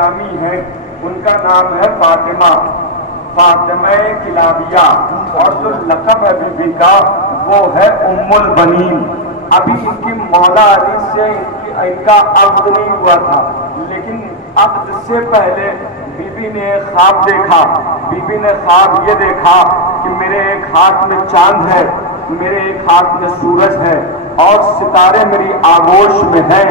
گرامی ہیں، ان کا نام ہے فاطمہ کلابیہ، اور جو لقب ہے بی بی کا وہ ہے ام البنین۔ ابھی ان کی مولا علی سے ان کا عقد نہیں ہوا تھا، لیکن عقد سے پہلے بی بی نے ایک خواب دیکھا۔ بی بی نے خواب یہ دیکھا کہ میرے ایک ہاتھ میں چاند ہے، میرے ایک ہاتھ میں سورج ہے، اور ستارے میری آغوش میں ہیں،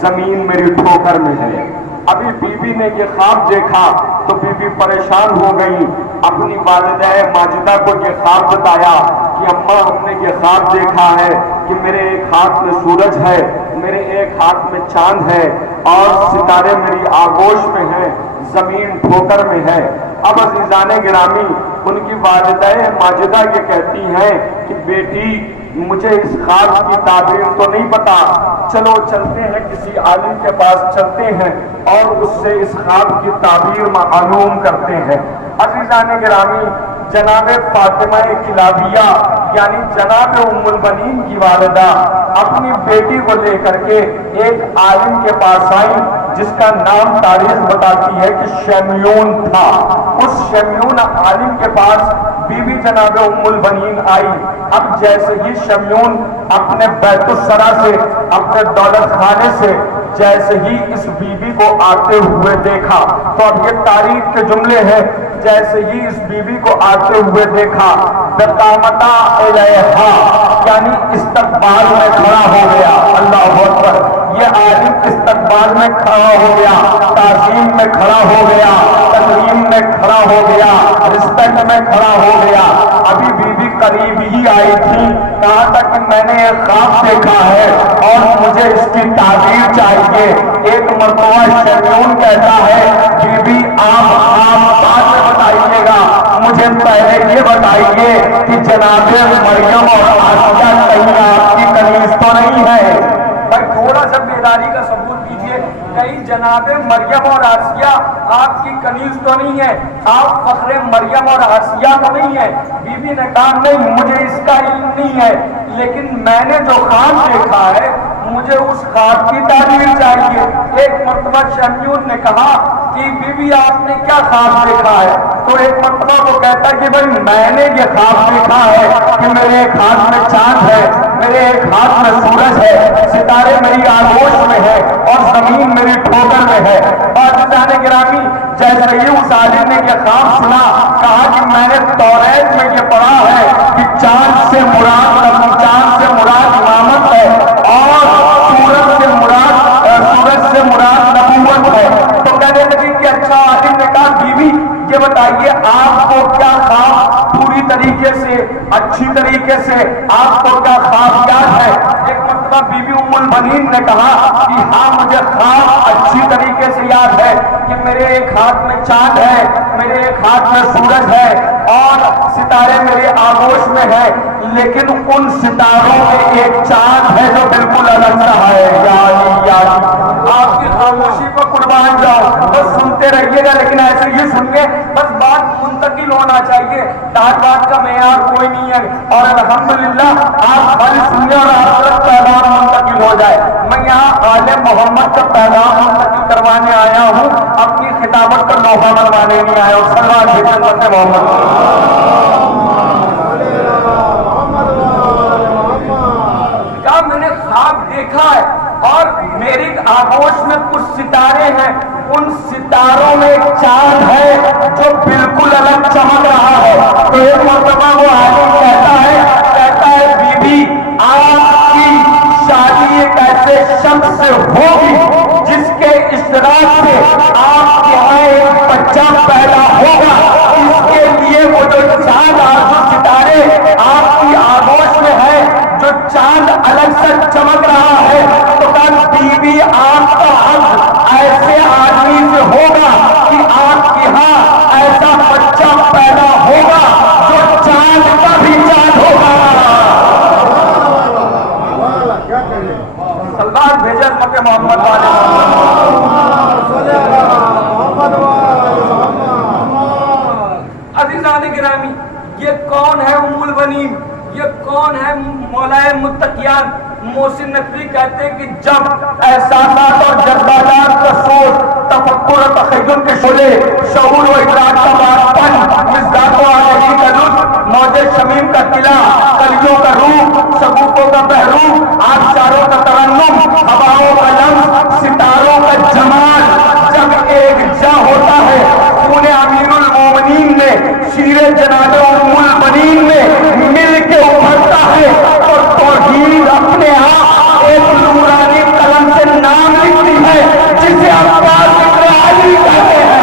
زمین میری ٹھوکر میں ہے۔ ابھی بی بی نے یہ خواب دیکھا تو بی بی پریشان ہو گئی، اپنی والدہ ماجدہ کو یہ خواب بتایا کہ اماں ہم نے یہ خواب دیکھا ہے کہ میرے ایک ہاتھ میں سورج ہے، میرے ایک ہاتھ میں چاند ہے، اور ستارے میری آغوش میں ہیں، زمین ٹھوکر میں ہے۔ اب عزیزان گرامی، ان کی والدہ ماجدہ یہ کہتی ہیں کہ بیٹی مجھے اس خواب کی تعبیر تو نہیں پتا، چلو چلتے ہیں کسی عالم کے پاس چلتے ہیں اور اس سے اس خواب کی تعبیر معلوم کرتے ہیں۔ عزیزان گرامی، جناب فاطمہ کلابیہ یعنی جناب ام البنین کی والدہ اپنی بیٹی کو لے کر کے ایک عالم کے پاس آئی، جس کا نام تاریخ بتاتی ہے کہ شمیون تھا۔ اس شمیون عالم کے پاس بی بی جناب ام البنین آئی۔ اب جیسے ہی شمیون اپنے بیت السرا سے، اپنے دولت خانے سے جیسے ہی اس بی بی کو آتے ہوئے دیکھا، تو اب یہ تاریخ کے جملے ہیں، جیسے ہی اس بی بی کو آتے ہوئے دیکھا، بقامتا الیہا یعنی استقبال میں کھڑا ہو گیا۔ اللہ اکبر! یہ عالم استقبال میں کھڑا ہو گیا، تعظیم میں کھڑا ہو گیا، تکریم میں کھڑا ہو گیا، رسپیکٹ میں کھڑا ہو گیا۔ ابھی بی بی قریب ہی آئی تھی، کہا تھا کہ میں نے ایک خواب دیکھا ہے اور مجھے اس کی تعبیر چاہیے۔ ایک مرتبہ شمیون کہتا ہے بی بی آپ بعد میں بتائیے گا، مجھے پہلے یہ بتائیے کہ جناب مریم اور آسیہ کہیں آپ کی کنیز تو نہیں ہے؟ بھائی تھوڑا سا بیداری کا ثبوت دیجیے، کہیں جناب مریم اور آسیہ آپ کی کنیز تو نہیں ہے؟ آپ فخر مریم اور آسیہ تو نہیں ہے؟ بی بی نے کہا نہیں، مجھے اس کا علم نہیں ہے، لیکن میں نے جو خواب دیکھا ہے مجھے اس خواب کی تعبیر چاہیے۔ ایک مرتبہ شمیون نے کہا کہ بی بی آپ نے کیا خواب دیکھا ہے؟ تو ایک مرتبہ وہ کہتا ہے کہ بھائی میں نے یہ خواب دیکھا ہے کہ میرے ایک ہاتھ میں چاند ہے، میرے ایک ہاتھ میں سورج ہے، ستارے میری آغوش میں ہے، اور زمین میری ٹھوکر میں ہے۔ اور عزیزان گرامی، جیسے ہی اس عالم نے یہ خواب سنا، کہا کہ میں نے توریت میں یہ پڑھا ہے کہ چاند سے مراد امامت ہے، اور سورج سے مراد نبوت ہے۔ تو کہنے لگی کہ اچھا، عالم نے کہا بی بی یہ بتائیے آپ کو کیا خواب پوری طریقے سے، اچھی طریقے سے آپ کو کیا خواب یاد ہے؟ ایک مرتبہ بی بی ام البنین نے کہا کہ ہاں مجھے خواب اچھی طریقے سے یاد ہے کہ میرے ایک ہاتھ میں چاند ہے، میرے ایک ہاتھ میں سورج ہے، اور ستارے میرے آغوش میں ہے، لیکن ان ستاروں میں ایک چاند ہے جو بالکل الگ سا ہے۔ یعنی آپ کی خاموشی کو قربان جاؤ، بس سنتے رہیے گا، لیکن ایسے ہی سنیے، بس بات منتقل ہونا چاہیے، بات کا معیار کوئی نہیں ہے، اور الحمدللہ آپ خالی سنیے اور آپ طرف پیغام منتقل ہو جائے۔ میں یہاں آل محمد کا پیغام منتقل کروانے آیا ہوں، اپنی خطابت کا لوحہ بنوانے نہیں آیا ہوں۔ صلی اللہ علیہ محمد کیا میں نے خواب دیکھا ہے اور میری آغوش میں کچھ ستارے ہیں، ان ستاروں میں ایک چاند ہے جو بالکل الگ چمک رہا ہے۔ تو ایک مرتبہ وہ عالم کہتا ہے بی بی آپ کی شادی ایک ایسے شخص سے ہوگی جس کے اشتراک سے آپ کے یہاں ایک بچہ پیدا ہوگا، اس کے لیے وہ جو چاند اور جو ستارے آپ کی آغوش میں ہے، جو چاند الگ سے چمک رہا ہے، تو کہا بی بی آپ کا حق ایسے آدمی سے ہوگا کہ آپ کے ہاں ایسا بچہ پیدا ہوگا جو چاند کا بھی چاند ہوگا۔ سلمان بھیجا مت محمد والے عزیزان گرامی، یہ کون ہے ام البنین؟ یہ کون ہے مولائے متقیان؟ محسن نقوی کہتے ہیں کہ جب احساسات اور جذبات کا سوچ، تفکر اور تخیل बोले शऊर व इदराक का बातपन, मिज़दाक़ व आलही का लुत्फ़, मौजे शमीम का किला, कलियों का रूप, शगुफ़ों का बहरूप, आबशारों का तरन्नुम, हवाओं का लम्स, सितारों का जमाल, जब एक जा होता है खून अमीरुल मोमिनीन में, शीरे जनाबे उम्मुल बनीन में मिल के उभरता है और तौहीद अपने आप एक नूरानी कलम से नाम लिखती है जिसे अब्बास इब्न अली कहते हैं,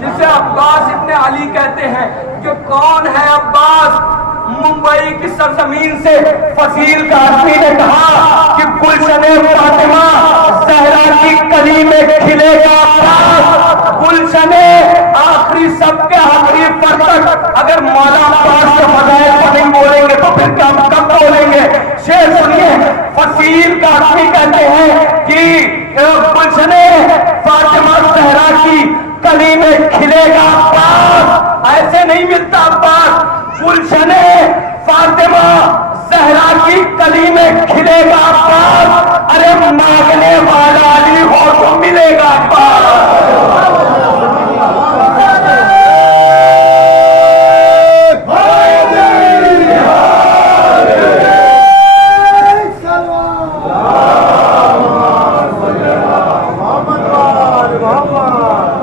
जिसे अब्बास इब्न अली कहते हैं। कि कौन है अब्बास? मुंबई की सरजमीन से फसील कासमी ने कहा कि गुलशन फातिमा ज़हरा की कली में खिलेगा अब्बास, गुलशन आखिरी सबके आखिरी पर तक। अगर मौला अब्बास के फज़ाइल को नहीं बोलेंगे तो फिर क्या कब बोलेंगे? शेर सुनिए, फसील कासमी कहते हैं कि गुलशन फातिमा ज़हरा की कली में खिलेगा अब्बास। ऐसे नहीं मिलता अब्बास, गुलशन फातिमा ज़हरा की कली में खिलेगा अब्बास। अरे मांगने वाला अली हो तो मिलेगा अब्बास।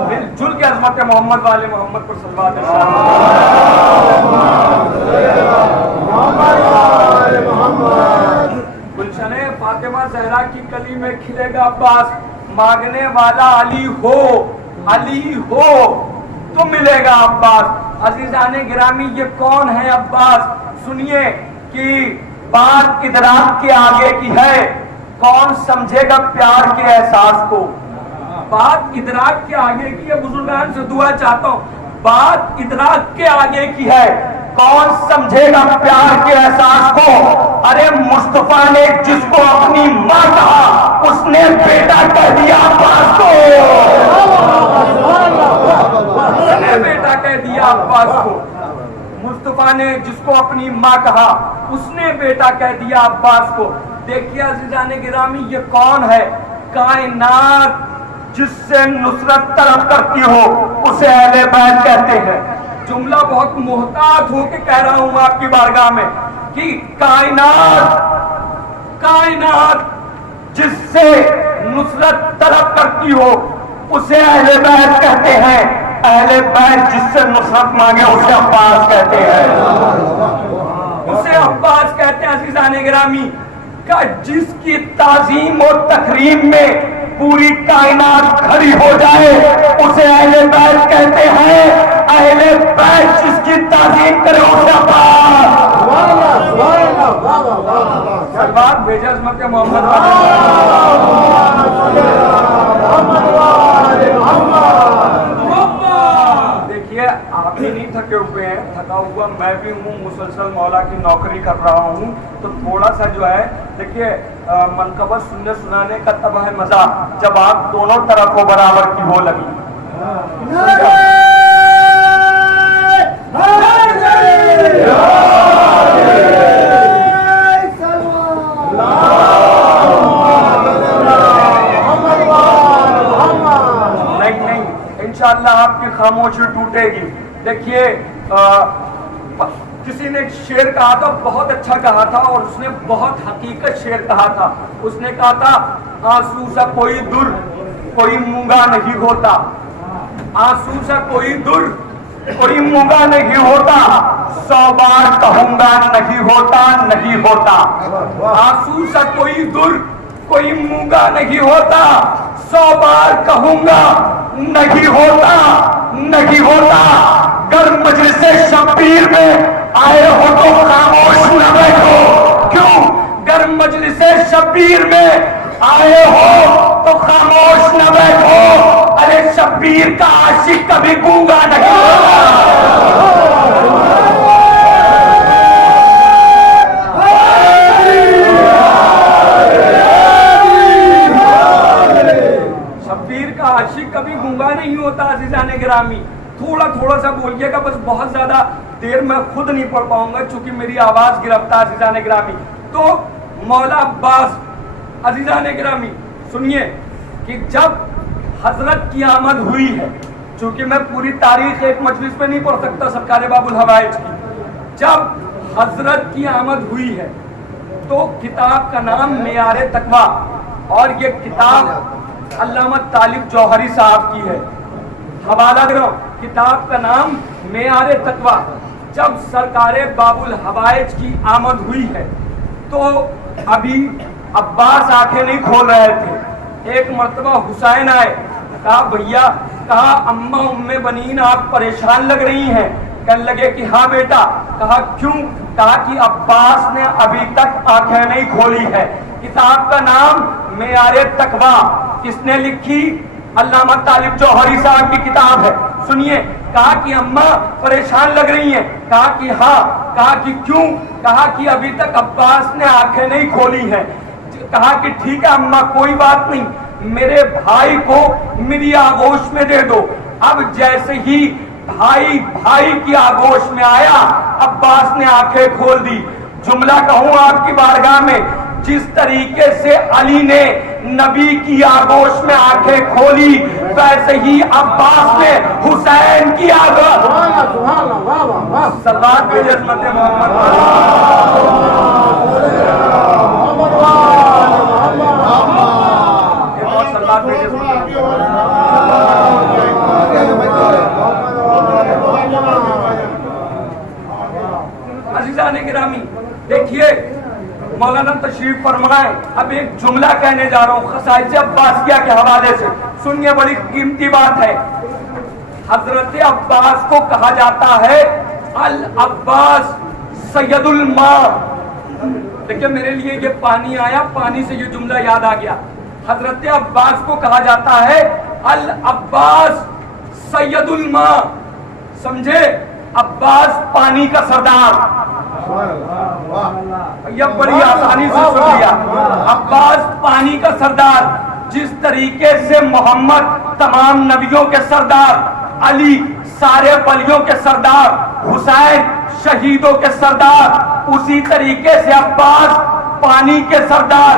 मिलजुल के अज़मत मोहम्मद वाले मोहम्मद पर सल्लल्लाहु अलैहि वसल्लम। गुलशन फातिमा ज़हरा की कली में खिलेगा अब्बास, मांगने वाला अली हो तो मिलेगा अब्बास। अजीज़ाने गिरामी, ये कौन है अब्बास? सुनिए कि बात इदराक के आगे की है, कौन समझेगा प्यार के एहसास को? बात इदराक के आगे की है, बुजुर्गान से दुआ चाहता हूँ, बात इदराक के आगे की है, कौन समझेगा प्यार के एहसास को? अरे मुस्तफा ने जिसको अपनी माँ कहा उसने बेटा कह दिया अब्बास को, उसने बेटा कह दिया अब्बास को। मुस्तफा ने जिसको अपनी माँ कहा उसने बेटा कह दिया अब्बास को। देखिए अज़ीज़ाने गिरामी, ये कौन है? कायनात जिससे नुसरत तलब करती हो उसे अहले बैत कहते हैं। जुमला बहुत मोहतात हो के कह रहा हूं आपकी बारगाह में कि कायनात जिससे नुसरत तलब करती हो उसे अहले बैत कहते हैं। अहले बैत जिससे नुसरत मांगे उसे अब्बास कहते हैं, उसे अब्बास कहते हैं। अज़ीज़ाने गिरामी का जिसकी ताज़ीम और तकरीम में पूरी कायनात खड़ी हो जाए उसे अहले बैत कहते हैं। अहले बैत जिसकी ताज़ीम करे उसे अब्बास। सलवात भेजा अज़मत मोहम्मद। देखिए आप ही नहीं थके हुए हैं, थका हुआ मैं भी हूँ, मुसलसल मौला की नौकरी कर रहा हूँ, तो थोड़ा सा जो है देखिए मनकबत सुनने सुनाने का तब है मजा जब आप दोनों तरफ को बराबर की हो लगी। नहीं, इंशाअल्लाह आपकी खामोशी टूटेगी। देखिए किसी ने एक शेर कहा था, बहुत अच्छा कहा था और उसने बहुत हकीकत शेर कहा था। उसने कहा था आंसू सा कोई दुर कोई मूंगा नहीं होता, आंसू सा कोई दुर कोई मूंगा नहीं होता, 100 बार कहूंगा नहीं होता नहीं होता। आंसू सा कोई दुर कोई मूंगा नहीं होता, 100 बार कहूंगा नहीं होता नहीं होता। गर मजलिसे शब्बीर में आए हो तो खामोश न बैठो, क्यों? गर मजलिसे शब्बीर में आए हो तो खामोश न बैठो। अरे शब्बीर का आशिक कभी गूंगा नहीं होता। शब्बीर का आशिक कभी गूंगा नहीं होता। अज़ीज़ाने गिरामी थोड़ा सा बोलिएगा, बस बहुत ज्यादा देर मैं खुद नहीं पढ़ पाऊंगा चूंकि मेरी आवाज गिरफ्तार। अज़ीज़ाने गिरामी तो मौला अब्बास, अज़ीज़ाने गिरामी सुनिए کہ جب حضرت کی آمد ہوئی ہے، چونکہ میں پوری تاریخ ایک مجلس میں نہیں پڑھ سکتا سرکار باب الحوائج کی، جب حضرت کی آمد ہوئی ہے تو کتاب کا نام معیار تقویٰ، اور یہ کتاب علامہ طالب جوہری صاحب کی ہے، حوالہ دے رہا ہوں، کتاب کا نام معیار تقویٰ۔ جب سرکار باب الحوائج کی آمد ہوئی ہے تو ابھی عباس آنکھیں نہیں کھول رہے تھے، ایک مرتبہ حسین آئے، کہا بھیا، کہا اماں ام بنین آپ پریشان لگ رہی ہیں، کہنے لگے کہ ہاں بیٹا، کہا کیوں؟ کہا کہ عباس نے ابھی تک آنکھیں نہیں کھولی ہے۔ کتاب کا نام معیار تقویٰ، کس نے لکھی؟ علامہ طالب جوہری صاحب کی کتاب ہے، سنیے۔ کہا کہ اماں پریشان لگ رہی ہیں، کہا کہ ہاں، کہا کہ کیوں؟ کہا کہ ابھی تک عباس نے آنکھیں نہیں کھولی ہیں۔ کہا کہ ٹھیک ہے اماں، کوئی بات نہیں، میرے بھائی کو میری آغوش میں دے دو۔ اب جیسے ہی بھائی کی آغوش میں آیا، عباس نے آنکھیں کھول دی۔ جملہ کہوں آپ کی بارگاہ میں، جس طریقے سے علی نے نبی کی آغوش میں آنکھیں کھولی، ویسے ہی عباس نے حسین کی آغوش۔ صلوات بھیجے عظمت محمد۔ صلوات بھیجے عظمت عزیزان گرامی، دیکھیے مولانا تشریف فرمائیں، اب ایک جملہ کہنے جا رہا ہوں خصائص عباسیہ کے حوالے سے، سنیے، بڑی قیمتی بات ہے۔ حضرت عباس کو کہا جاتا ہے العباس سید الماء۔ دیکھیے میرے لیے یہ پانی آیا، پانی سے یہ جملہ یاد آ گیا۔ حضرت عباس کو کہا جاتا ہے العباس سید الماء، سمجھے؟ عباس پانی کا سردار۔ یہ بڑی آسانی سے سن لیا، عباس پانی کا سردار۔ جس طریقے سے محمد تمام نبیوں کے سردار، علی سارے ولیوں کے سردار، حسین شہیدوں کے سردار، اسی طریقے سے عباس پانی کے سردار۔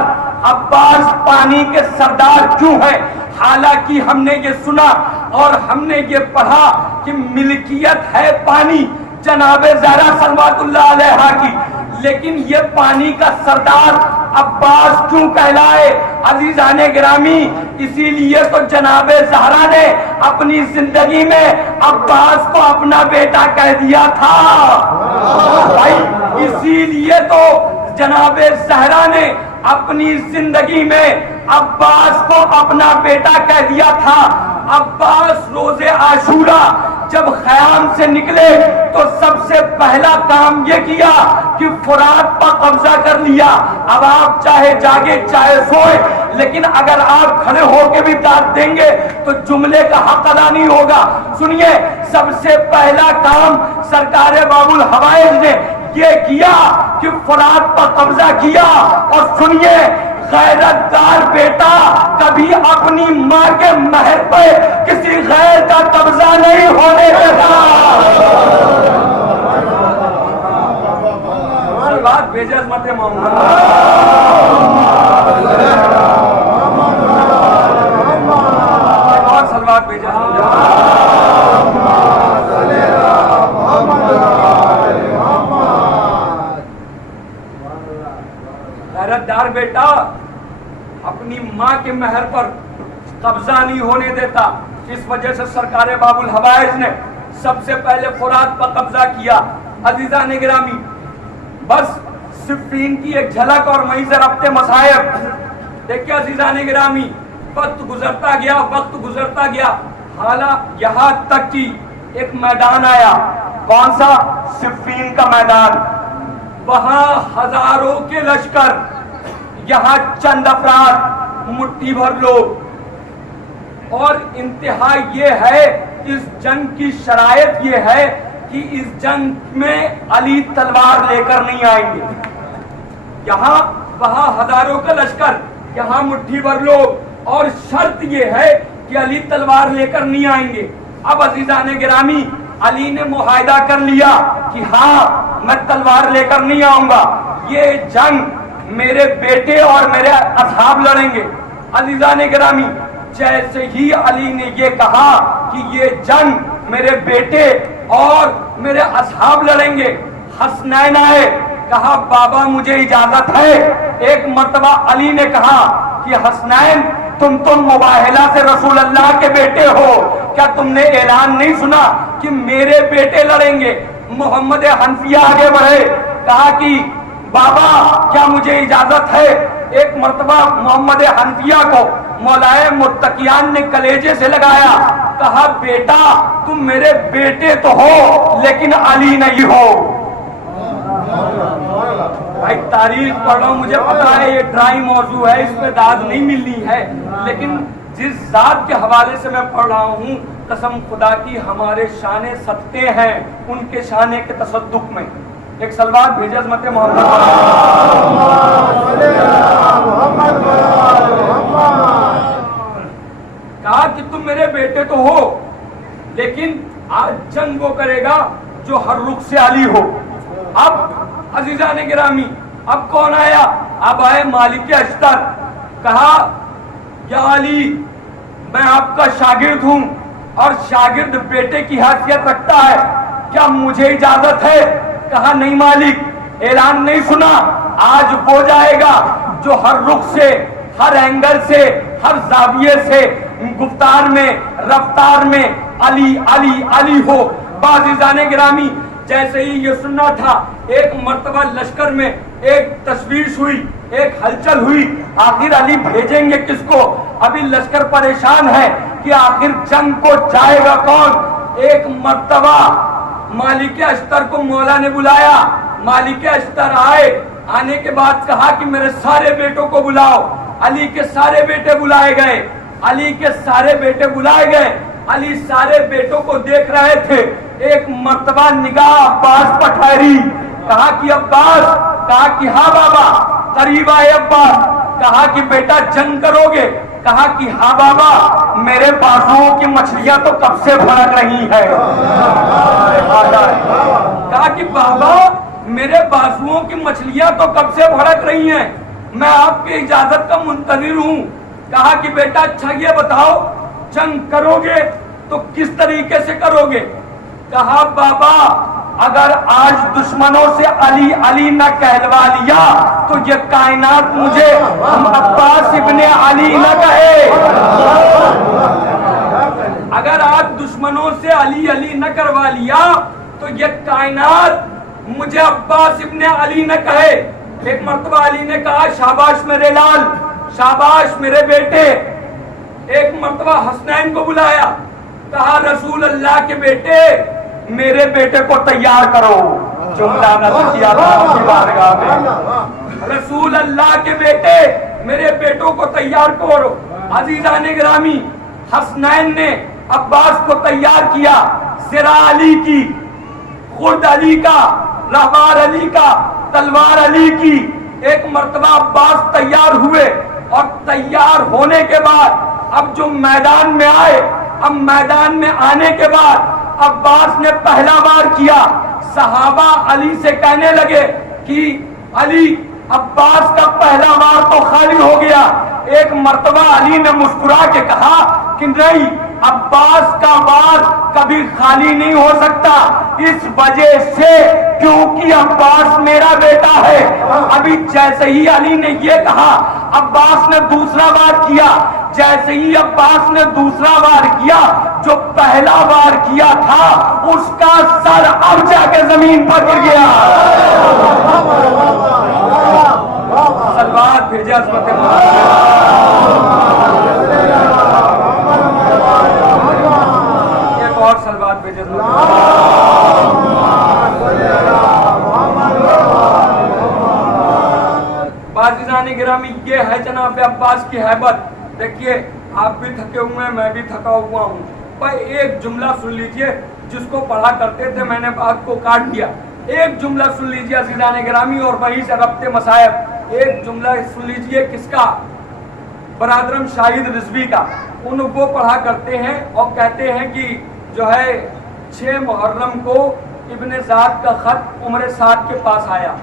عباس پانی کے سردار کیوں ہے؟ حالانکہ ہم نے یہ سنا اور ہم نے یہ پڑھا کہ ملکیت ہے پانی جناب زہرا صلوات اللہ علیہا کی، لیکن یہ پانی کا سردار عباس کیوں کہلائے؟ عزیزان گرامی، اسی لیے تو جناب زہرا نے اپنی زندگی میں عباس کو اپنا بیٹا کہہ دیا تھا بھائی، اسی لیے تو جناب زہرا نے اپنی زندگی میں عباس کو اپنا بیٹا کہہ دیا تھا۔ عباس روز عاشورہ جب خیام سے نکلے تو سب سے پہلا کام یہ کیا کہ فرات پر قبضہ کر لیا۔ اب آپ چاہے جاگے چاہے سوئے، لیکن اگر آپ کھڑے ہو کے بھی داد دیں گے تو جملے کا حق ادا نہیں ہوگا۔ سنیے، سب سے پہلا کام سرکار باب الحوائج نے یہ کیا کہ فرات پر قبضہ کیا۔ اور سنیے، غیرت دار بیٹا کبھی اپنی ماں کے مہر پہ کسی غیر کا قبضہ نہیں ہونے دیتا۔ سلوات بھیجے عظمت محمد۔ اور سلوات بھیجے عظمت غیرت دار بیٹا اپنی ماں کے مہر پر قبضہ نہیں ہونے دیتا۔ اس وجہ سے سرکار باب الحوائج نے سب سے پہلے فرات پر قبضہ کیا۔ عزیزان گرامی، بس صفین کی ایک جھلک اور وہیں سے ربط مصائب۔ دیکھیں عزیزان گرامی، وقت گزرتا گیا، حالانکہ یہاں تک کہ ایک میدان آیا۔ کون سا؟ صفین کا میدان۔ وہاں ہزاروں کے لشکر، یہاں چند افراد، مٹھی بھر لوگ۔ اور انتہا یہ ہے، اس جنگ کی شرائط یہ ہے کہ اس جنگ میں علی تلوار لے کر نہیں آئیں گے۔ یہاں وہاں ہزاروں کا لشکر، یہاں مٹھی بھر لوگ، اور شرط یہ ہے کہ علی تلوار لے کر نہیں آئیں گے۔ اب عزیزان گرامی، علی نے معاہدہ کر لیا کہ ہاں میں تلوار لے کر نہیں آؤں گا، یہ جنگ میرے بیٹے اور میرے اصحاب لڑیں گے۔ عزیزان گرامی، जैसे ही अली ने ये कहा कि ये जंग मेरे बेटे और मेरे असहाब लड़ेंगे, हसनैन आए, कहा बाबा मुझे इजाजत है। एक मर्तबा अली ने कहा कि हसनैन तुम तो मुबाहिला से रसूल अल्लाह के बेटे हो, क्या तुमने ऐलान नहीं सुना कि मेरे बेटे लड़ेंगे? मोहम्मद हनफिया आगे बढ़े, कहा कि बाबा क्या मुझे इजाजत है? एक मर्तबा मोहम्मद हनफिया को मौलाए मुत्तकियान ने कलेजे से लगाया, कहा बेटा तुम मेरे बेटे तो हो लेकिन अली नहीं हो। भाई तारीख पढ़ रहा हूं, मुझे पता है ये ड्राई मौजू है, इस पे दाद नहीं मिलनी है, लेकिन जिस जात के हवाले से मैं पढ़ रहा हूं, कसम खुदा की हमारे शाने सत्ते हैं उनके शाने के तसद्दुक में। एक सलवात भेजे अज़मत मोहम्मद, कहा कि तुम मेरे बेटे तो हो लेकिन आज जंग वो करेगा जो हर रुख से अली हो। अब अजीजान गिरामी, अब कौन आया? अब आए मालिक अश्तर, कहा या अली मैं आपका शागिर्द हूं और शागिर्द बेटे की हैसियत रखता है, क्या मुझे इजाजत है? कहा नहीं मालिक, ऐलान नहीं सुना, आज वो जाएगा जो हर रुख से, हर एंगल से, हर जाविये से, गुफ्तार में, रफ्तार में अली अली अली हो। बाज़ीज़ाने गिरामी, जैसे ही ये सुनना था, एक मर्तबा लश्कर में एक तशवीश हुई, एक हलचल हुई, आखिर अली भेजेंगे किसको? अभी लश्कर परेशान है कि आखिर जंग को जाएगा कौन। एक मर्तबा मालिक अश्तर को मौला ने बुलाया, मालिक अश्तर आए, आने के बाद कहा कि मेरे सारे बेटों को बुलाओ। अली के सारे बेटे बुलाए गए, अली के सारे बेटे बुलाए गए। अली सारे बेटों को देख रहे थे, एक मर्तबा निगाह अब्बास पर ठहरी, कहा कि अब्बास, कहा कि हाँ बाबा, करीब आए अब्बास, कहा कि बेटा जंग करोगे? कहा कि हाँ बाबा, मेरे बाजुओं की मछलियां तो कब से भड़क रही है। कहा कि बाबा मेरे बाजुओं की मछलियां तो कब से भड़क रही हैं, मैं आपकी इजाजत का मुंतजिर हूं। कहा कि बेटा अच्छा ये बताओ, जंग करोगे तो किस तरीके से करोगे? कहा बाबा अगर आज दुश्मनों से अली अली न कहलवा लिया तो ये कायनात मुझे अब्बास इब्ने अली न कहे। अगर आज दुश्मनों से अली अली न करवा लिया तो ये कायनात मुझे अब्बास इब्ने अली न कहे। एक मर्तबा अली ने कहा शाबाश मेरे लाल, शाबाश मेरे बेटे। एक मर्तबा हसनैन को बुलाया, कहा रसूल अल्लाह के बेटे मेरे बेटे को तैयार करो। जुमला नज़र किया था आपकी बारगाह में, रसूल अल्लाह के बेटे मेरे बेटों को तैयार करो। अजीजाने गिरामी, हसनैन ने अब्बास को तैयार किया, सिरा अली की, खुर्द अली का, रहबार अली का, तलवार अली की। एक मर्तबा अब्बास तैयार हुए और तैयार होने के बाद अब जो मैदान में आए, अब मैदान में आने के बाद अब्बास ने पहला वार किया। सहाबा अली से कहने लगे कि अली अब्बास का पहला वार तो खाली हो गया। एक मर्तबा अली ने मुस्कुरा के कहा कि नहीं, अब्बास का वार कभी खाली नहीं हो सकता, इस वजह से क्योंकि अब्बास मेरा बेटा है। अभी जैसे ही अली ने ये कहा, अब्बास ने दूसरा वार किया। जैसे ही अब्बास ने दूसरा वार किया, जो पहला वार किया था उसका सर अब जाके जमीन पर गिर गया। सलवात भेजा एक और सलवात भेजे। बाज़ीज़ाने गिरामी, ये है जनाब अब्बास की हैबत। देखिए आप भी थके हुए हैं, मैं भी थका हुआ हूँ। भाई एक जुमला सुन लीजिए, जिसको पढ़ा करते थे मैंने बात को काट दिया। एक जुमला सुन लीजिए अज़ीज़ाने गिरामी और वहीं से रब्ते मसायब। एक जुमला सुन लीजिए किसका? बरादरम शाहिद रिजवी का। उन वो पढ़ा करते हैं और कहते हैं कि जो है 6 मुहर्रम को इब्ने ज़ाद का खत उमर साद के पास आया।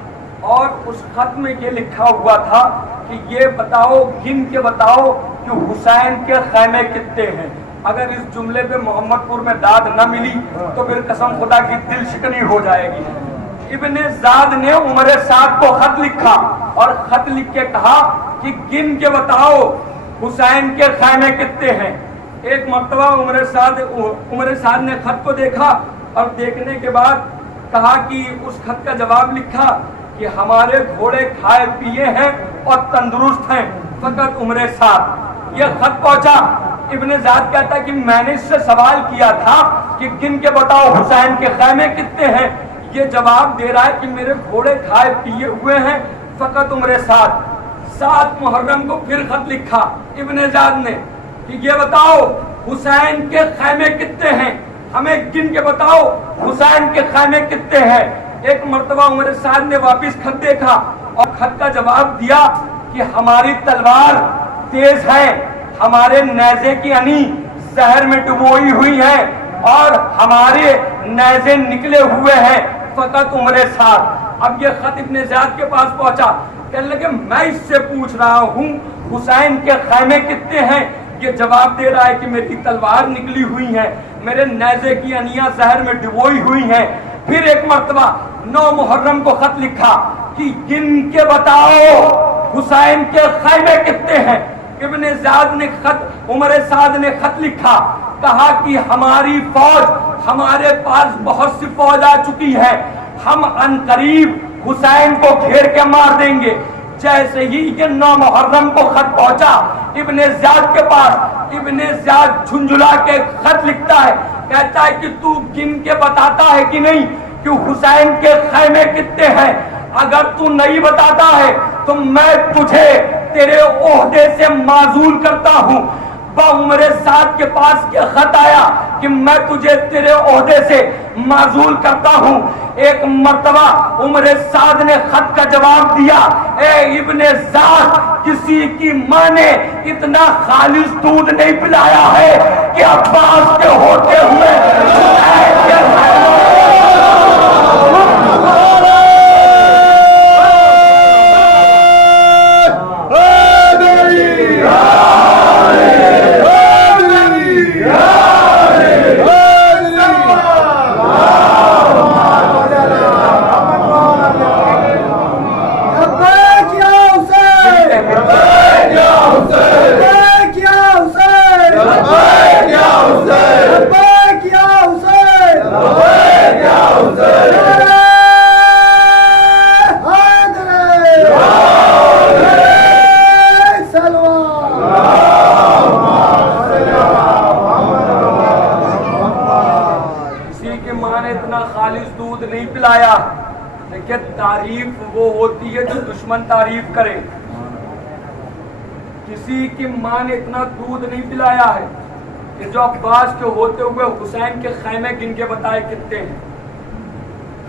اور اس خط میں یہ لکھا ہوا تھا کہ یہ بتاؤ، گن کے بتاؤ کہ حسین کے خیمے کتنے ہیں۔ اگر اس جملے پہ محمد پور میں داد نہ ملی تو پھر قسم خدا کی دل شکنی ہو جائے گی۔ ابن زاد نے عمر سعد کو خط لکھا اور خط لکھ کے کہا کہ گن کے بتاؤ حسین کے خیمے کتنے ہیں۔ ایک مرتبہ عمر سعد نے خط کو دیکھا اور دیکھنے کے بعد کہا کہ اس خط کا جواب لکھا کہ ہمارے گھوڑے کھائے پیے ہیں اور تندرست ہیں فقط عمر سعد۔ یہ خط پہنچا، ابن زاد کہتا ہے کہ میں نے اس سے سوال کیا تھا کہ گن کے بتاؤ حسین کے خیمے کتنے ہیں، یہ جواب دے رہا ہے کہ میرے گھوڑے کھائے پیے ہوئے ہیں فقط عمر سعد۔ 7 محرم کو پھر خط لکھا ابن زاد نے کہ یہ بتاؤ حسین کے خیمے کتنے ہیں، ہمیں گن کے بتاؤ حسین کے خیمے کتنے ہیں۔ ایک مرتبہ عمر سعد نے واپس خط دیکھا اور خط کا جواب دیا کہ ہماری تلوار تیز ہے، ہمارے نیزے کی انی زہر میں ڈبوئی ہوئی ہے اور ہمارے نیزے نکلے ہوئے ہیں فقط عمر سعد۔ اب یہ خط ابن زیاد کے پاس پہنچا، کہنے لگے میں اس سے پوچھ رہا ہوں حسین کے خیمے کتنے ہیں، یہ جواب دے رہا ہے کہ میری تلوار نکلی ہوئی ہے، میرے نیزے کی انیاں زہر میں ڈبوئی ہوئی ہیں۔ پھر ایک مرتبہ 9 محرم کو خط لکھا کہ گن کے بتاؤ حسین کے خیمے کتنے ہیں۔ ابن زیاد نے خط، عمر سعد نے خط لکھا، کہا کہ ہماری فوج، ہمارے پاس بہت سی فوج آ چکی ہے، ہم عنقریب حسین کو گھیر کے مار دیں گے۔ جیسے ہی یہ 9 محرم کو خط پہنچا ابن زیاد کے پاس، ابن زیاد جھنجھلا کے خط لکھتا ہے، کہتا ہے کہ تو گن کے بتاتا ہے کہ نہیں کہ حسین کے خیمے کتنے ہیں؟ اگر تو نہیں بتاتا ہے تو میں تجھے تیرے عہدے سے معزول کرتا ہوں۔ عمر سعد کے پاس یہ خط آیا کہ میں تجھے تیرے عہدے سے معزول کرتا ہوں۔ ایک مرتبہ عمر سعد نے خط کا جواب دیا، اے ابن زاد، کسی کی ماں نے اتنا خالص دودھ نہیں پلایا ہے کہ عباس کے ہوتے ہوئے تعریف وہ ہوتی ہے جو دشمن تعریف کرے۔ کسی کی ماں نے اتنا دودھ نہیں پلایا ہے کہ جو عباس کے ہوتے ہوئے حسین کے خیمے گن کے بتائے کتنے ہیں۔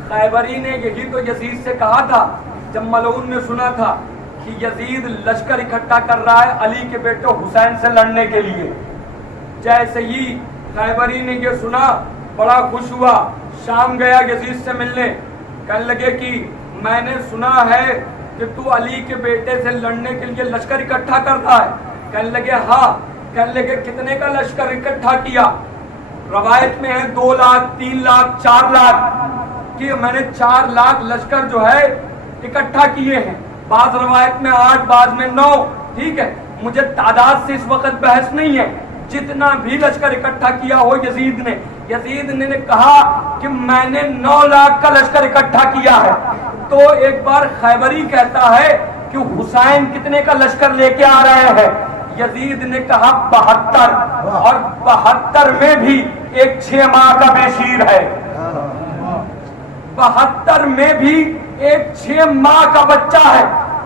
خیبری نے یہی تو یزید سے کہا تھا جب ملعون نے سنا تھا کہ یزید لشکر اکٹھا کر رہا ہے علی کے بیٹے حسین سے لڑنے کے لیے۔ جیسے ہی خیبری نے یہ سنا بڑا خوش ہوا، شام گیا یزید سے ملنے، کہنے لگے کہ میں نے سنا ہے کہ تو علی کے بیٹے سے لڑنے کے لیے لشکر اکٹھا کر رہا ہے۔ کہنے لگے ہاں۔ کہنے لگے کتنے کا لشکر اکٹھا کیا؟ روایت میں ہے 2 لاکھ 3 لاکھ 4 لاکھ کہ میں نے 4 لاکھ لشکر جو ہے اکٹھا کیے ہیں، بعض روایت میں 8، بعض میں 9۔ ٹھیک ہے، مجھے تعداد سے اس وقت بحث نہیں ہے، جتنا بھی لشکر اکٹھا کیا ہو یزید نے کہا کہ میں نے 9 لاکھ کا لشکر اکٹھا کیا ہے۔ تو ایک بار خیبری کہتا ہے کہ حسین کتنے کا لشکر لے کے آ رہے ہیں؟ یزید نے کہا 72، اور 72 میں بھی ایک 6 ماہ کا بے شیر ہے، 72 میں بھی ایک 6 ماہ کا بچہ ہے،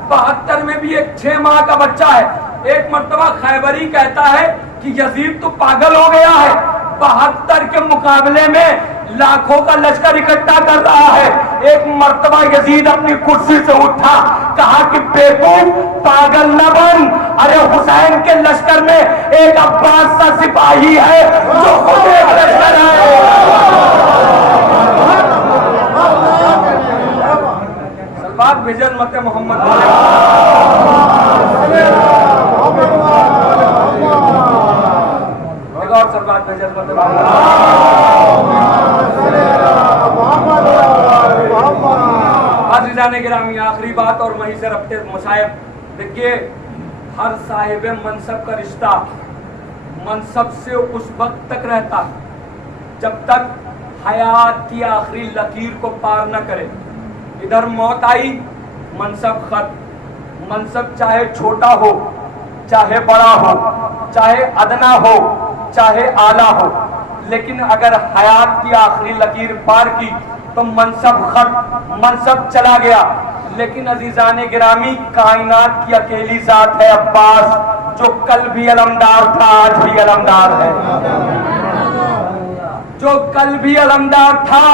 72 میں بھی ایک 6 ماہ کا بچہ ہے۔ ایک مرتبہ خیبری کہتا ہے کہ یزید تو پاگل ہو گیا ہے، 72 کے مقابلے میں لاکھوں کا لشکر اکٹھا کر رہا ہے۔ ایک مرتبہ یزید اپنی کرسی سے اٹھا، کہا کہ بیوقوف، پاگل نہ بن، ارے حسین کے لشکر میں ایک عباس سا سپاہی ہے جو خود ایک لشکر ہے۔ सलवात भेजे उम्मत मोहम्मद एक और सलवात भेजे उम्मत मोहम्मद। अज़ीज़ान गिरामी, आखिरी बात और वहीं से रब्ते मसाइब। देखिए, हर साहिब मनसब का रिश्ता मनसब से उस वक्त तक रहता है जब तक हयात की आखिरी लकीर को पार न करे। इधर मौत आई, मनसब खत्म। मनसब चाहे छोटा हो, चाहे बड़ा हो, चाहे अदना हो, चाहे आला हो, लेकिन अगर हयात की आखिरी लकीर पार की तो मनसब खत्म, मनसब चला गया। लेकिन अजीजान गिरामी, कायनात की अकेली जात है अब्बास, जो कल भी अलमदार था, आज भी अलमदार है। जो कल भी अलमदार था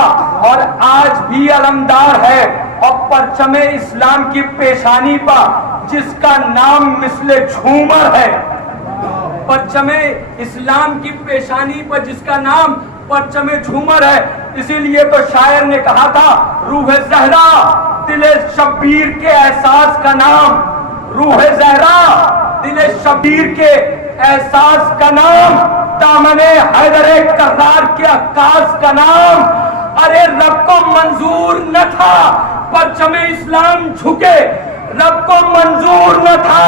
और आज भी अलमदार है। और परचमे इस्लाम की पेशानी पर जिसका नाम मिसले झूमर है, परचमे इस्लाम की पेशानी पर जिसका नाम परचमे झूमर है। इसीलिए तो शायर ने कहा था, रूह ज़हरा दिले शब्बीर के एहसास का नाम, रूह ज़हरा दिले शब्बीर के एहसास का नाम, दामने हैदरे कर्रार के अक्कास का नाम। अरे रब को मंजूर न था परचमे इस्लाम झुके, रब को मंजूर न था।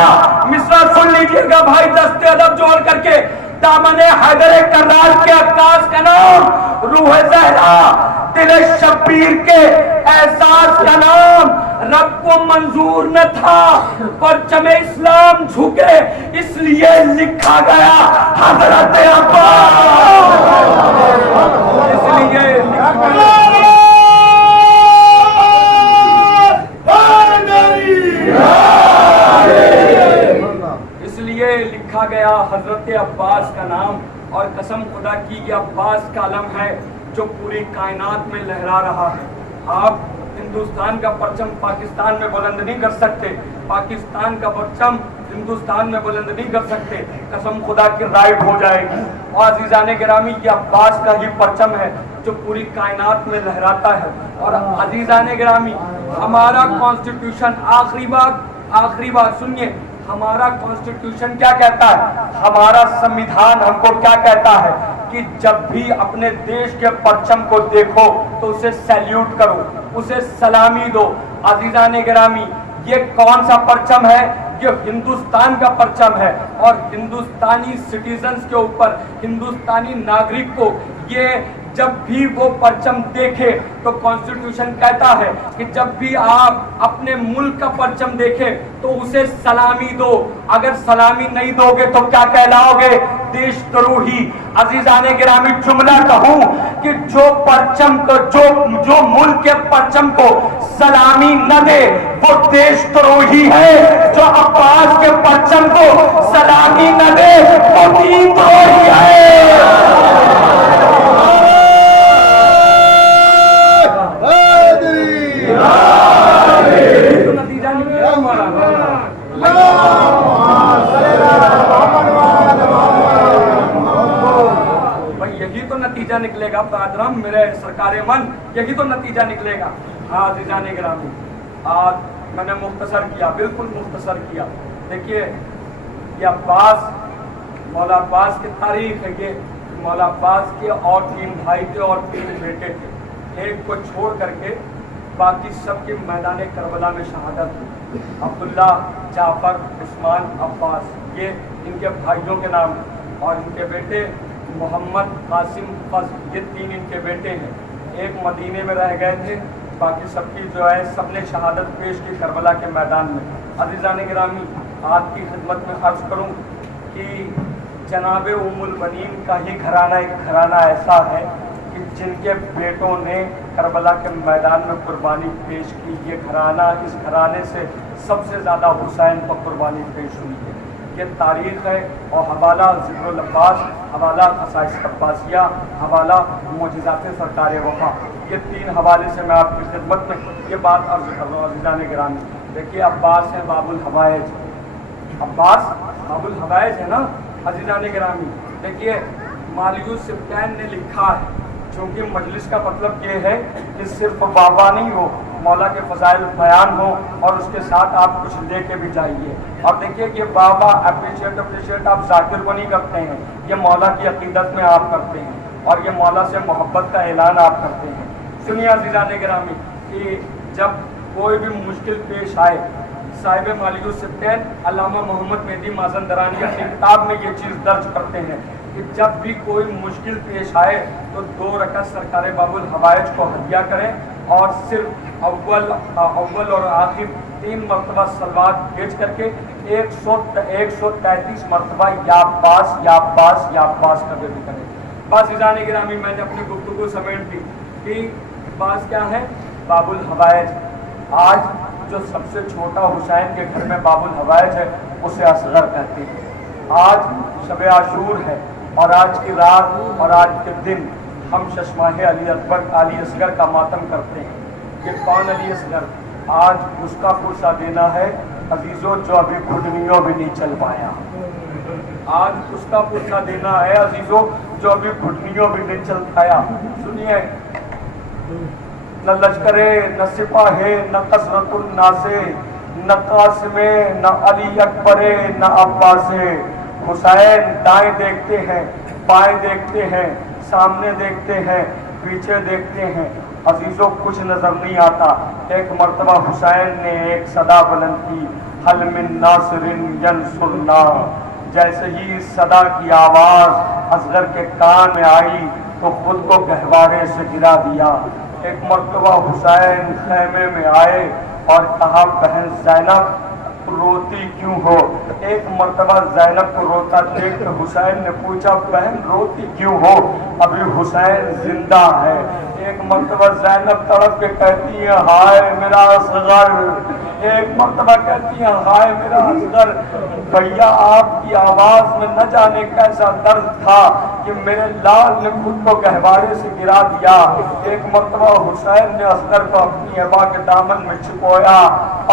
मिसरा सुन लीजिएगा भाई, दस्ते अदब जोड़ करके, दामने हैदरे कर्रार के अक्कास का नाम, रूह ज़हरा दिले शब्बीर के एहसास का नाम। रब को मंजूर न था परचमे इस्लाम झुके, इसलिए लिखा गया हजरत अब्बास, इसलिए लिखा गया। इसलिए लिखा गया हजरत अब्बास का नाम। और कसम खुदा की, ये अब्बास का अलम है जो पूरी कायनात में लहरा रहा है। आप हिंदुस्तान का परचम पाकिस्तान में बुलंद नहीं कर सकते, पाकिस्तान का परचम हिंदुस्तान में बुलंद नहीं कर सकते, कसम खुदा की राइट हो जाएगी। और अजीजान गिरामी, ये अब्बास का ही परचम है जो पूरी कायनात में लहराता है। और अजीजान गिरामी, हमारा कॉन्स्टिट्यूशन, आखिरी बात सुनिए, हमारा कॉन्स्टिट्यूशन क्या कहता है, हमारा संविधान हमको क्या कहता है कि जब भी अपने देश के परचम को देखो तो उसे सैल्यूट करो, उसे सलामी दो। अजीजान गिरामी, ये कौन सा परचम है? ये हिंदुस्तान का परचम है। और हिंदुस्तानी सिटीजन्स के ऊपर, हिंदुस्तानी नागरिक को ये जब भी वो परचम देखे तो कॉन्स्टिट्यूशन कहता है कि जब भी आप अपने मुल्क का परचम देखें तो उसे सलामी दो। अगर सलामी नहीं दोगे तो क्या कहलाओगे? देशद्रोही। अजीजान गिरामी, जुमला कहूं कि जो परचम को, जो मुल्क के परचम को सलामी न दे वो देशद्रोही है। जो अब्बास के परचम को सलामी न दे वो दीनद्रोही है। यही तो नतीजा निकलेगा बादराम, मेरे सरकार मन, यही तो नतीजा निकलेगा। हाँ अज़ीज़ान गिरामी, आज मैंने मुख्तसर किया, बिल्कुल मुख्तसर किया। देखिए, ये अब्बास, मौला अब्बास की तारीख है ये। मौला अब्बास के और 3 भाई थे और 3 बेटे थे। एक को छोड़ करके बाकी सबके मैदान करबला में शहादत हुई। अब्दुल्ला, जाफर, उस्मान, अब्बास, ये इनके भाइयों के नाम हैं। और इनके बेटे मोहम्मद, कासिम, फज़ल, ये 3 इनके बेटे हैं। एक मदीने में रह गए थे, बाकी सबकी जो है सबने शहादत पेश की करबला के मैदान में। अज़ीज़ान गिरामी, आपकी खिदमत में अर्ज़ करूं कि जनाब उम्मुल बनीन का ही घराना एक घराना ऐसा है कि जिनके बेटों ने करबला के मैदान में कुर्बानी पेश की। ये घराना, इस घराने से सबसे ज़्यादा हुसैन पर कुर्बानी पेश हुई है। ये तारीख़ है। और हवाला ज़िक्रुल अब्बास, हवाला ख़साइस अब्बासिया, हवाला मोजिज़ात सरकार वफ़ा, ये 3 हवाले से मैं आपकी खिदमत में ये बात अर्ज़ कर रहा हूँ। अज़ीज़ान गिरामी, देखिए, अब्बास है बाबुल हवाइज, अब्बास बाबुल हवाइज है ना अज़ीज़ान गिरामी। देखिए, मालियुस सिब्तैन ने लिखा है, चूँकि मजलिस का मतलब ये है कि सिर्फ बाबा नहीं हो, मौला के फजाइल बयान हो और उसके साथ आप कुछ लेके भी जाइए। और देखिए ये बाबा अप्रिशिएट आप जाकिर को नहीं करते हैं, ये मौला की अकीदत में आप करते हैं और ये मौला से मोहब्बत का ऐलान आप करते हैं। सुनिए अज़ीज़ान गिरामी कि जब कोई भी मुश्किल पेश आए, साहिब मालिकुल सित्तैन अल्लामा मोहम्मद मेहदी माज़ंदरानी अपनी किताब में ये चीज़ दर्ज करते हैं कि जब भी कोई मुश्किल पेश आए तो 2 रकात सरकार बाबुल हवाइज को हदिया करें और सिर्फ अव्वल और आखिर 3 मरतबा सलवात भेज करके 133 मरतबा या पास कभी भी करें। बस इज़ान गिरामी मैंने अपनी गुफ्तगू समेट दी कि बास क्या है, बाबुल हवाइज। आज जो सबसे छोटा हुसैन के घर में बाबुल हवाइज है उसे असगर कहते हैं। आज शब आशूर है और आज की रात और आज के दिन हम चश्माहे अली अकबर अली असगर का मातम करते हैं कि कौन अली असगर। आज उसका पुरसा देना है अजीजों जो अभी घुटनियों भी नहीं चल पाया। आज उसका पुरसा देना है अजीजों जो अभी घुटनियों भी नहीं चल पाया। सुनिए, न लश्करे न सिपाहे न कसरतुल नासे न कासिमे न अली अकबरे न अब्बासे। हुसैन दाएं देखते हैं, बाएं देखते हैं, सामने देखते हैं, पीछे देखते हैं, अजीजों कुछ नजर नहीं आता। एक मर्तबा हुसैन ने एक सदा बुलंद की, हल मिन नासिरिन यंसुरना। जैसे ही इस सदा की आवाज असगर के कान में आई तो खुद को गहवारे से गिरा दिया। एक मर्तबा हुसैन खैमे में आए और कहा, बहन ज़ैनब रोती क्यों हो। एक मर्तबा ज़ैनब को रोता देख कर हुसैन ने पूछा, बहन रोती क्यों हो, अभी हुसैन जिंदा है। एक मर्तबा ज़ैनब तड़प के कहती है, हाय मेरा असगर। एक मर्तबा कहती है, हाय मेरा असगर। भैया आपकी आवाज में न जाने कैसा दर्द था कि मेरे लाल ने खुद को गहवारे से गिरा दिया। एक मर्तबा हुसैन ने असगर को अपनी अबा के दामन में छिपाया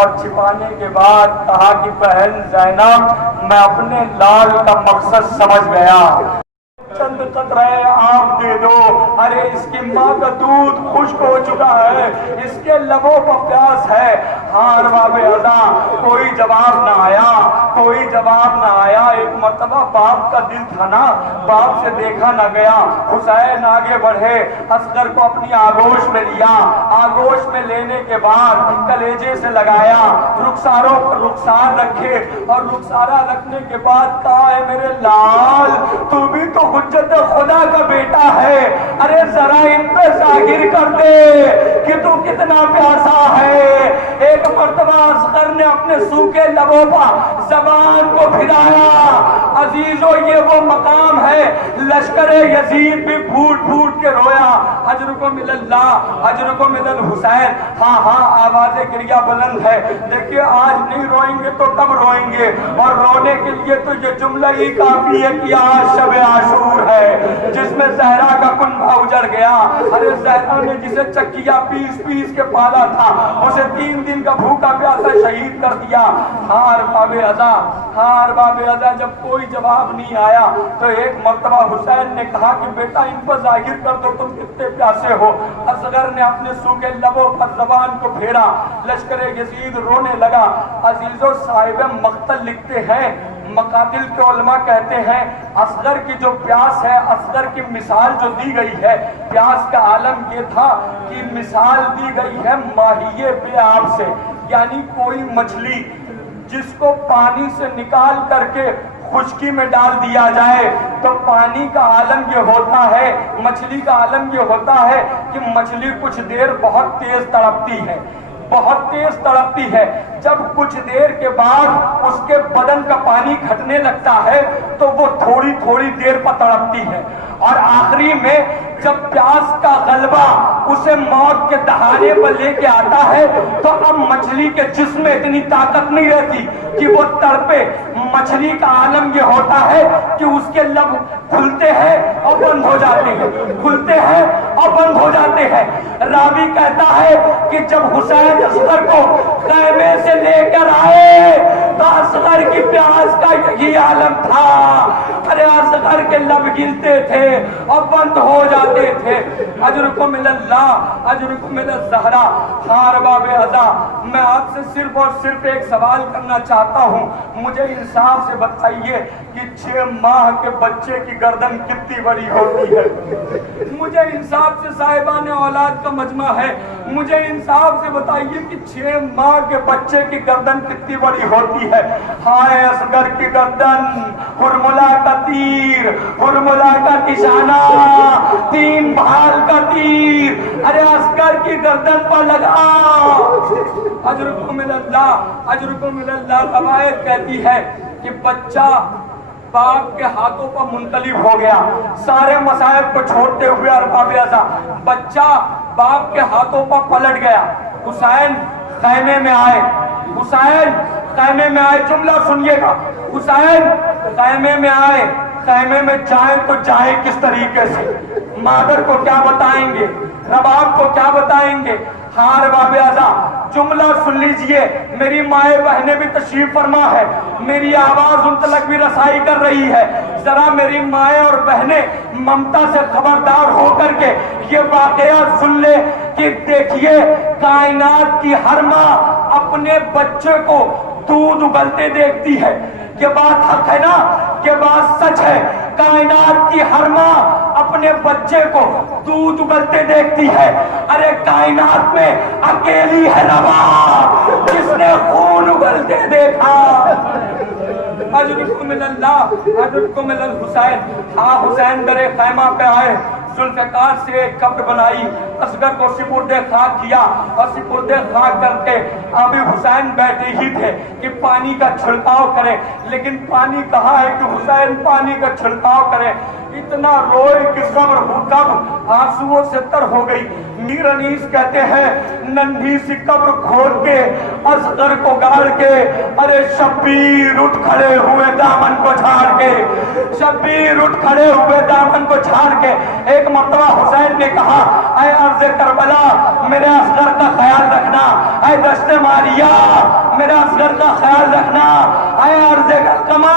और छिपाने के बाद कहा कि बहन ज़ैनब मैं अपने लाल का मकसद समझ गया, चंद कतरे आप दे दो। अरे इसकी माँ का दूध खुश्क हो चुका है, इसके लबों पर प्यास है। हाँ अरबाबे अदा कोई जवाब ना आया, कोई जवाब ना आया। एक मर्तबा बाप का दिल था ना, बाप से देखा ना गया। हुसैन आगे बढ़े, असगर को अपनी आगोश में लिया। आगोश में लेने के बाद कलेजे से लगाया, रुखसारों पर रुखसार रखे और रुखसारा रखने के बाद कहा, है मेरे लाल तू भी तो हुज्जत खुदा का बेटा है, अरे जरा इन पे जाहिर कर दे कि तू कितना प्यासा है। एक मर्तबा असगर ने अपने सूखे लबों पर जबान को फिराया। अजीजों ये वो मकाम है, लश्करे यजीद भी फूट फूट के रोया, अजरुको मिलल्लाह अजरुको मिलल हुसैन। हाँ हाँ आवाज़े गिरिया बुलंद है। देखिए आज नहीं रोएंगे तो कब रोएंगे, और रोने के लिए तो ये जुमला ही काफी है कि आज शब आशूर है जिसमें जहरा का कुनबा उजड़ गया। अरे जहरा ने जिसे चक्किया पीस पीस के पाला था उसे 3 दिन का भूखा प्यासा शहीद कर दिया। हार बाबे अदा, हार बाबे अदा। जब कोई जवाब नहीं आया तो एक मर्तबा हुसैन ने कहा कि बेटा इन पर जाहिर कर दो तुम कितने प्यासे हो। असगर ने अपने सूखे लबों पर जबान को फेरा, लश्करे यजीद रोने लगा। अजीजों साहिब मख्तल लिखते हैं, मकातिल के उलमा कहते हैं असगर की जो प्यास है, असगर की मिसाल जो दी गई है, प्यास का आलम ये था कि मिसाल दी गई है माहिए बेआब से, यानी कोई मछली जिसको पानी से निकाल करके खुश्की में डाल दिया जाए तो पानी का आलम ये होता है, मछली का आलम ये होता है कि मछली कुछ देर बहुत तेज तड़पती है, बहुत तेज तड़पती है। जब कुछ देर के बाद उसके बदन का पानी घटने लगता है तो वो थोड़ी थोड़ी देर पर तड़पती है, और आखिरी में जब प्यास का गलबा उसे मौत के दहाने पर लेके आता है तो अब मछली के जिस्म में इतनी ताकत नहीं रहती कि वो तड़पे। मछली का आलम ये होता है कि उसके लब खुलते हैं और बंद हो जाते हैं, खुलते हैं और बंद हो जाते हैं। रावी कहता है कि जब हुसैन असगर को खैमे से लेकर आए تو اصغر کی پیاس کا یہی عالم تھا. ارے اصغر کے لب گلتے تھے اور بند ہو جاتے تھے. اجرکم اللہ اجرکم الزہرا. ہاں رباب ازا، میں آپ سے صرف اور صرف ایک سوال کرنا چاہتا ہوں. مجھے انصاف سے بتائیے کہ 6 ماہ کے بچے کی گردن کتنی بڑی ہوتی ہے؟ مجھے انصاف سے صاحبان اولاد کا مجمع ہے، مجھے انصاف سے بتائیے کہ 6 ماہ کے بچے کی گردن کتنی بڑی ہوتی ہے؟ ہائے اصغر کی گردن، ہرملا کا تیر، ہرملا کا نشانہ، 3 بھال کا تیر ارے اصغر کی گردن پر لگا. اجرکم اللہ اجرکم اللہ. روایت کہتی ہے کہ بچہ باپ کے ہاتھوں پر منقلب ہو گیا. سارے مصائب کو چھوڑتے ہوئے ارباب ازا بچہ باپ کے ہاتھوں پر پلٹ گیا. حسین خیمے میں آئے، حسین خیمے میں آئے. جملہ سنیے گا، حسین خیمے میں آئے. خیمے میں جائیں تو جائیں کس طریقے سے؟ مادر کو کیا بتائیں گے؟ رباب کو کیا بتائیں گے؟ ہاں رباب ازا جملہ سن لیجئے. میری مائیں بہنیں بھی تشریف فرما ہے، میری آواز ان تلک بھی رسائی کر رہی ہے. ذرا میری مائیں اور بہنیں ممتا سے خبردار ہو کر کے یہ واقعہ سن لے کہ دیکھیے کائنات کی ہر ماں اپنے بچے کو دودھ اگلتے دیکھتی ہے. یہ بات حق ہے نا؟ یہ بات سچ ہے. کائنات کی ہر ماں اپنے بچے کو دودھ اگلتے دیکھتی ہے. ارے کائنات میں اکیلی ہے روا جس نے خون اگلتے دیکھا. اجرکم اللہ اجرکم الحسین. ہاں حسین در خیمہ پہ آئے، ذوالفقار سے ایک قبر بنائی، اصغر کو سپرد خاک کیا اور سپرد خاک کر کے ابھی حسین بیٹھے ہی تھے کہ پانی کا چھڑکاؤ کرے. لیکن پانی کہاں ہے کہ حسین پانی کا چھڑکاؤ کرے؟ اتنا روئے کہ صبر کب آنسوؤں سے تر ہو گئی. میر انیس کہتے ہیں ننھی سی قبر کھود کے اصغر کو گاڑ کے ارے شبیر اٹھ کھڑے ہوئے دامن کو جھاڑ کے، شبیر اٹھ کھڑے ہوئے دامن کو جھاڑ کے. ایک مرتبہ حسین نے کہا اے ارض کربلا میرے اصغر کا خیال رکھنا، اے دشت ماریہ میرے اصغر کا خیال رکھنا، اے ارض کما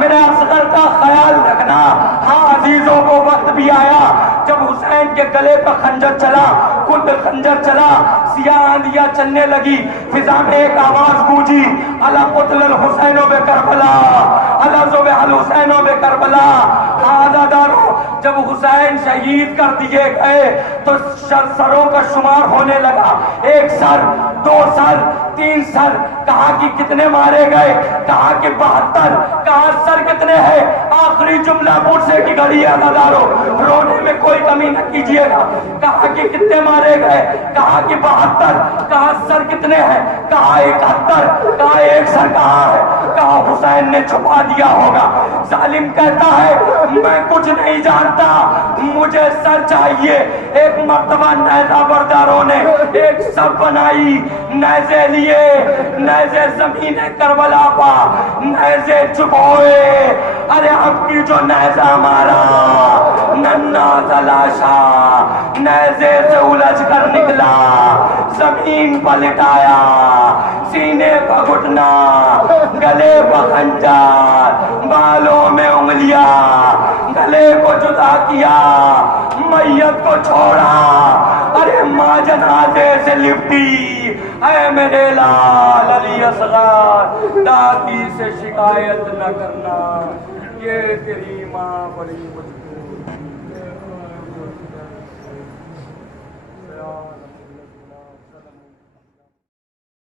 میرے اصغر کا خیال رکھنا. ہاں عزیزوں کو وقت بھی آیا جب حسین کے گلے پر خنجر چلا، خود خنجر چلا، سیاہ آندیاں چلنے لگی. فضا میں ایک آواز گونجی الا قتل الحسین بکربلا، الا ذبح الحسین بکربلا. عزادارو جب حسین شہید کر دیے گئے تو سروں کا شمار ہونے لگا. 1 سر، 2 سر، 3 سر. کہا کہ کتنے مارے گئے؟ کہا کہ 72. کہا سر کتنے ہیں؟ آخری جملہ پرسے کی گھڑی ہے عزادارو، رونے میں کوئی کمی نہ کیجیے گا. کہا کہ کتنے مارے گئے؟ کہا کہ 72. کہا سر کتنے ہیں؟ کہا 71. کہا 1 سر کہاں ہے؟ کہا حسین نے چھپا دیا ہوگا. ظالم کہتا ہے میں کچھ نہیں جانتا، مجھے سر چاہیے. ایک مرتبہ نیزہ برداروں نے ایک سب بنائی، نیزے لیے، نیزے زمین کربلا پا نیزے چبھوئے. ارے اب کی جو نیزہ مارا ننا تلاشا نیزے سے الجھ کر نکلا، زمین پر لٹایا، سینے پر گھٹنا، گلے پر خنجر، بالوں میں انگلیاں، گلے کو جدا کیا، میت کو چھوڑا. ارے ماں جنازے سے لپٹی، اے میرے لال علی اصغر دادی سے شکایت نہ کرنا، یہ تیری ماں بڑی مجبور.